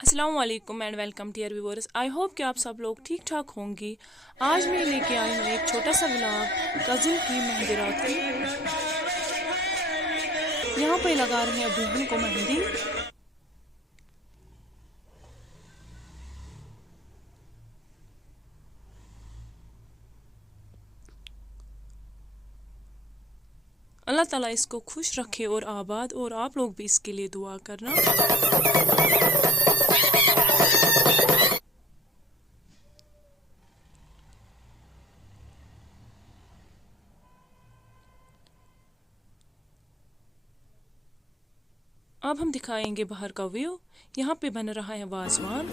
अस्सलाम वालेकुम and welcome dear viewers. I hope कि आप सब लोग ठीक ठाक होंगी। आज मैं लेके आई हूँ एक छोटा सा व्लॉग कजिन की मेहंदी रात की। यहाँ पे लगा रहे हैं दुल्हन को मेहंदी। अल्लाह ताला इसको खुश रखे और आबाद, और आप लोग भी इसके लिए दुआ करना। अब हम दिखाएंगे बाहर का व्यू। यहाँ पे बन रहा है वाजवान।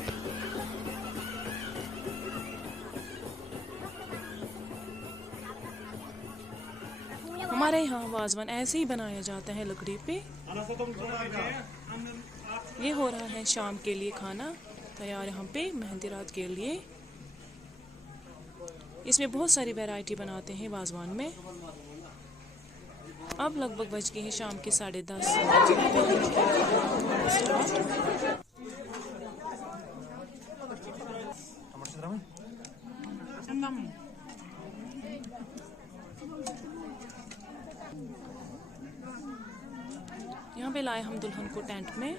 हमारे यहाँ वाजवान ऐसे ही बनाया जाता है लकड़ी पे। ये हो रहा है शाम के लिए खाना तैयार यहाँ पे मेहंदी रात के लिए। इसमें बहुत सारी वैरायटी बनाते हैं वाजवान में। अब लगभग बज गए हैं शाम के 10:30। यहाँ पे लाए हम दुल्हन को टेंट में।